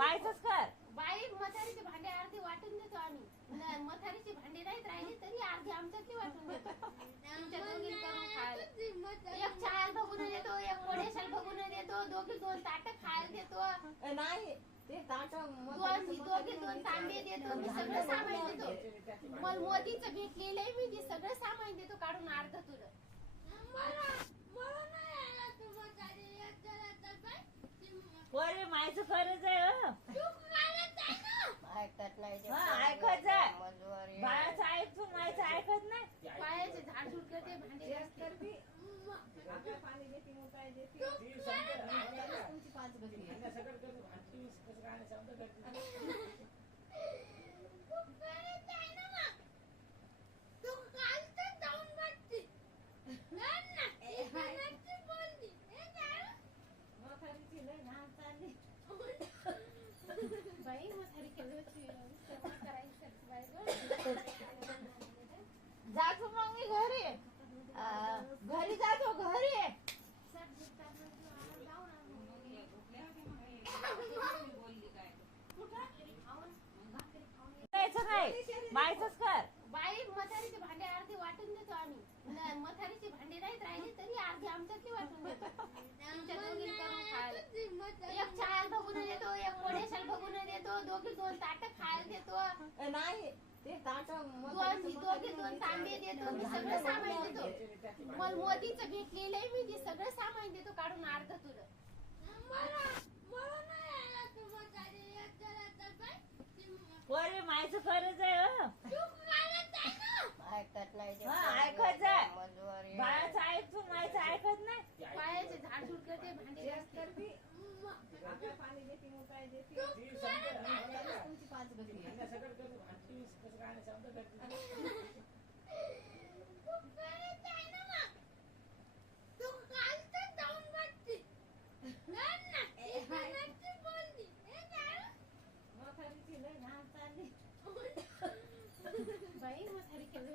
मायचंच कर. बाई मथारीचे भांडे अर्धे वाटून देतो आम्ही. मथारीची भांडे नाहीत राहिली तरी अर्धे आमच्यातली वाटून देतो. तुमच्या दोघी करून खायला एक चार बघून देतो, एक मोडेशाल बघून देतो, दोघी दोन ताट खायला देतो. नाही ते ताट दोघी दोन तांबे देतो. मी सगळं सामान देतो. मग मोदीचं भेटलेलं आहे, मी ते सगळं सामान देतो काढून अर्ध तुला. पोरे मायचं खरंच आहे हो. ऐकत नाही ते. ऐकत जाय. मजूर बाळाचं ऐकतो, मायचं ऐकत नाही. पायाचे झाड झुड करते, भांडे घासते. पाणी देते, मग काय देते. तुमची पाच गती आहे. बाई मथारी केली जातो मग मी घरी. घरी जातो घरी. जायचं नाही, मायचंच कर. बाई मथारीचे भांडे अर्धे वाटून देतो आम्ही. मथारीची भांडे नाहीत राहिली तरी अर्धे आमच्यातली वाटून देतो. तुमच्या दोघी करून खायला एक चार बघून देतो, एक मोडेशाल बघून देतो, दोघी दोन ताट खायला देतो. नाही ते ताट दोघी दोन तांबे देतो. मी सगळं सामान देतो. मग मोदीचं भेटलेलं आहे, मी ते सगळं सामान देतो काढून अर्ध तुला. पोरे मायचं खरंच आहे हो. ऐकत नाही ते. ऐकत जाय. मजूर बाळाचं ऐकतो, मायचं ऐकत नाही. पायाचे झाड झुड करते, भांडे घासते. पाणी देते, मग काय देते. तुमची पाच गती आहे. बाई मथारी केली